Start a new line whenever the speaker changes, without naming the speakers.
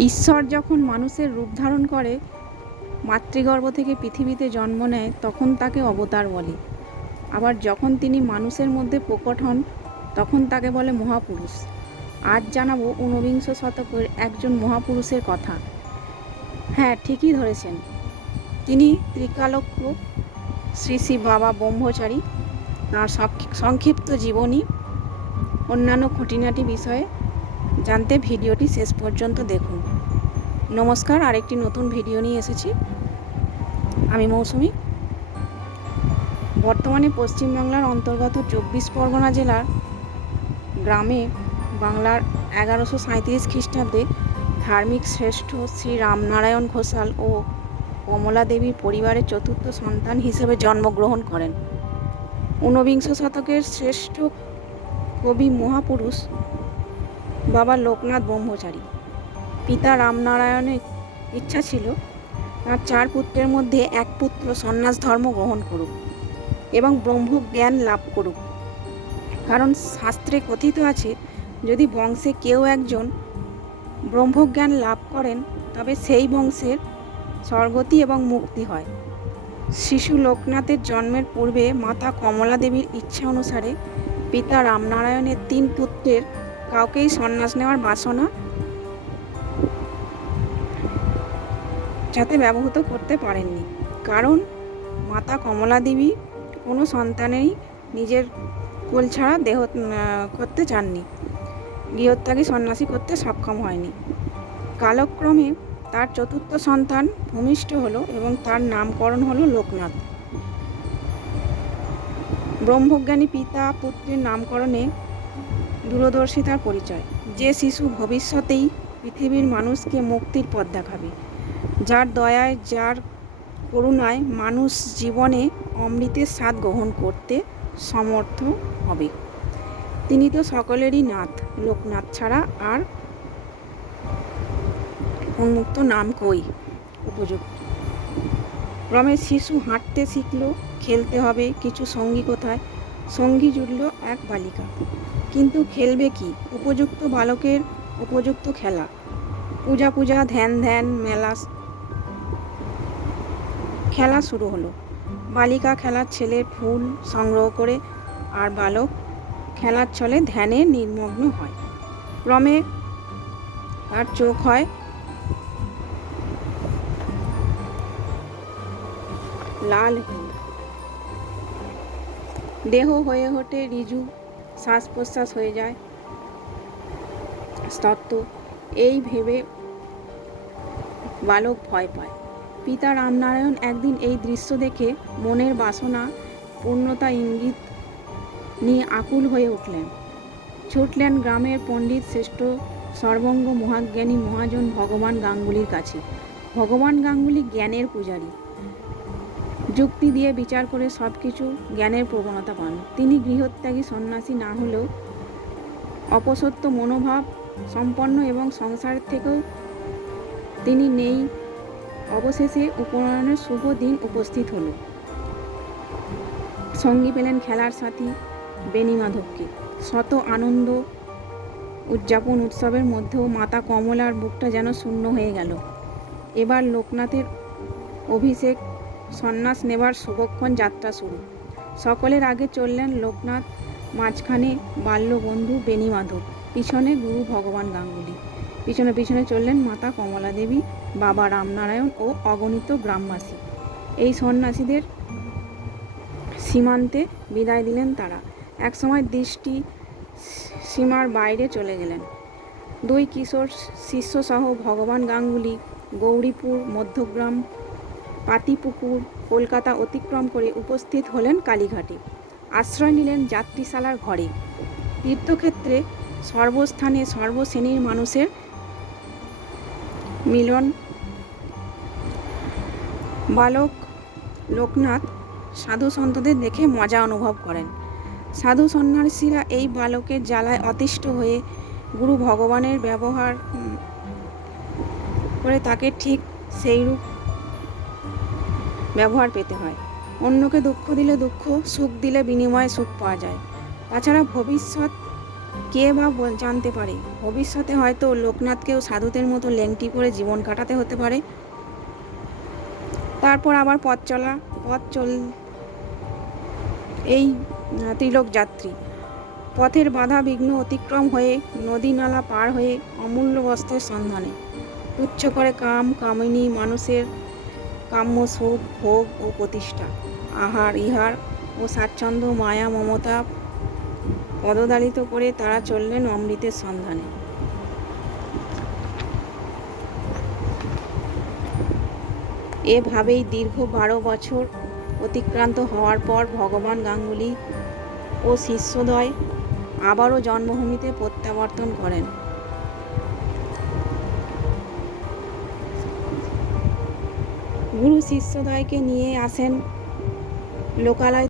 ঈশ্বর যখন মানুষের রূপ ধারণ করে, মাতৃগর্ভ থেকে পৃথিবীতে জন্ম নেয়, তখন তাকে অবতার বলে। আবার যখন তিনি মানুষের মধ্যে প্রকট হন, তখন তাকে বলে মহাপুরুষ। আজ জানাব ঊনবিংশ শতকের একজন মহাপুরুষের কথা। হ্যাঁ ঠিকই ধরেছেন। তিনি ত্রিকালজ্ঞ শ্রী শ্রী বাবা ব্রহ্মচারী, তার সক- সংক্ষিপ্ত জীবনী, অন্যান্য খুঁটিনাটি বিষয়ে জানতে ভিডিওটি শেষ পর্যন্ত দেখুন। নমস্কার, আরেকটি নতুন ভিডিও নিয়ে এসেছি। আমি মৌসুমি। বর্তমানে পশ্চিমবাংলার অন্তর্গত চব্বিশ পরগনা জেলার গ্রামে বাংলার এগারোশো সাঁইত্রিশ খ্রিস্টাব্দে ধার্মিক শ্রেষ্ঠ শ্রী রামনারায়ণ ঘোষাল ও কমলা দেবীর পরিবারের চতুর্থ সন্তান হিসেবে জন্মগ্রহণ করেন। ঊনবিংশ শতকের শ্রেষ্ঠ কবি মহাপুরুষ বাবা লোকনাথ ব্রহ্মচারী। পিতা রামনারায়ণের ইচ্ছা ছিল, তার চার পুত্রের মধ্যে এক পুত্র সন্ন্যাস ধর্ম গ্রহণ করুক এবং ব্রহ্ম জ্ঞান লাভ করুক। কারণ শাস্ত্রে কথিত আছে, যদি বংশে কেউ একজন ব্রহ্মজ্ঞান লাভ করেন, তবে সেই বংশের স্বর্গতি এবং মুক্তি হয়। শিশু লোকনাথের জন্মের পূর্বে মাতা কমলা দেবীর ইচ্ছা অনুসারে পিতা রামনারায়ণের তিন পুত্রের কাউকেই সন্ন্যাস নেওয়ার বাসনা যাতে ব্যবহৃত করতে পারেননি। কারণ মাতা কমলা দেবী কোনো সন্তানেরই নিজের কোল ছাড়া দেহ করতে চাননি। গৃহত্যাগী সন্ন্যাসী করতে সক্ষম হয়নি। কালক্রমে তার চতুর্থ সন্তান ভূমিষ্ঠ হলো এবং তার নামকরণ হলো লোকনাথ। ব্রহ্মজ্ঞানী পিতা পুত্রের নামকরণে দূরদর্শিতার পরিচয়। যে শিশু ভবিষ্যতেই পৃথিবীর মানুষকে মুক্তির পথ দেখাবে। যার দয়ায়, যার করুণায় মানুষ জীবনে অমৃতের স্বাদ গ্রহণ করতে সমর্থ হবে। তিনি তো সকলেরই নাথ, লোকনাথ ছাড়া আর উন্মুক্ত নাম কই? উপযুক্ত। ক্রমে শিশু হাঁটতে শিখলো, খেলতে হবে কিছু সঙ্গী কোথায়? সঙ্গী জুটল এক বালিকা। কিন্তু খেলবে কি? উপযুক্ত বালকের উপযুক্ত খেলা। পূজা পূজা, ধ্যান ধ্যান, মেলা খেলা শুরু হলো। বালিকা খেলার ছেলের ফুল সংগ্রহ করে আর বালক খেলার ছলে ধ্যানে নির্মগ্ন হয়। ক্রমে তার চোখ হয় লাল দেহ হয়ে ওঠে রিজু শ্বাস প্রশ্বাস হয়ে যায় স্তত্ব এই ভেবে বালক ভয় পায়। পিতা রামনারায়ণ একদিন এই দৃশ্য দেখে মনের বাসনা, পূর্ণতা ইঙ্গিত নিয়ে আকুল হয়ে উঠলেন। ছুটলেন গ্রামের পণ্ডিত শ্রেষ্ঠ সর্বঙ্গ মহাজ্ঞানী মহাজন ভগবান গাঙ্গুলির কাছে। ভগবান গাঙ্গুলি জ্ঞানের পূজারী। যুক্তি দিয়ে বিচার করে সব কিছু জ্ঞানের প্রবণতা পান। তিনি গৃহত্যাগী সন্ন্যাসী না হলেও অপসত্য মনোভাব, সম্পন্ন এবং সংসারের থেকেও তিনি নেই অবশেষে উপনয়নের শুভ দিন উপস্থিত হলো। সঙ্গী পেলেন খেলার সাথী বেণী মাধবকে। শত আনন্দ উদযাপন উৎসবের মধ্যেও মাতা কমলার বুকটা যেন শূন্য হয়ে গেল। এবার লোকনাথের অভিষেক সন্ন্যাস নেবার শুভক্ষণ যাত্রা শুরু। সকলের আগে চললেন লোকনাথ, মাঝখানে বাল্যবন্ধু বেণী মাধব, পিছনে গুরু ভগবান গাঙ্গুলি। পিছনে পিছনে চললেন মাতা কমলা দেবী বাবা রামনারায়ণ ও অগণিত গ্রামবাসী। এই সন্ন্যাসীদের সীমান্তে বিদায় দিলেন তারা। একসময় দৃষ্টি সীমার বাইরে চলে গেলেন। দুই কিশোর শিষ্যসহ ভগবান গাঙ্গুলি গৌরীপুর, মধ্যগ্রাম, পাতিপুকুর, কলকাতা অতিক্রম করে উপস্থিত হলেন কালীঘাটে। আশ্রয় নিলেন যাত্রীশালার ঘরে। তীর্থক্ষেত্রে সর্বস্থানে সর্বশ্রেণীর মানুষের মিলন, বালক লোকনাথ সাধু সন্তদের দেখে মজা অনুভব করেন। সাধু সন্ন্যাসীরা এই বালকের জ্বালায় অতিষ্ঠ হয়ে গুরু ভগবানের ব্যবহার করে তাকে ঠিক সেইরূপ ব্যবহার পেতে হয়। অন্যকে দুঃখ দিলে দুঃখ, সুখ দিলে বিনিময়ে সুখ পাওয়া যায়। তাছাড়া ভবিষ্যৎ কে বা জানতে পারে। ভবিষ্যতে হয়তো লোকনাথকেও সাধুদের মতো লেংটি পরে জীবন কাটাতে হতে পারে। তারপর আবার পথ চলা, পথ চল এই ত্রিলোক যাত্রী। পথের বাধা বিঘ্ন অতিক্রম হয়ে নদী নালা পার হয়ে অমূল্য বস্ত্রের সন্ধানে। তুচ্ছ করে কাম কামিনী মানুষের কাম্য সুখ, ভোগ ও প্রতিষ্ঠা। আহার, ইহার ও স্বাচ্ছন্দ্য, মায়া, মমতা পদদালিত করে তারা চললেন অমৃতের সন্ধানে। এভাবেই দীর্ঘ বারো বছর অতিক্রান্ত হওয়ার পর ভগবান গাঙ্গুলি ও শিষ্যদ্বয় আবারও জন্মভূমিতে প্রত্যাবর্তন করেন। গুরু শিষ্যদ্বয়কে নিয়ে আসেন লোকালয়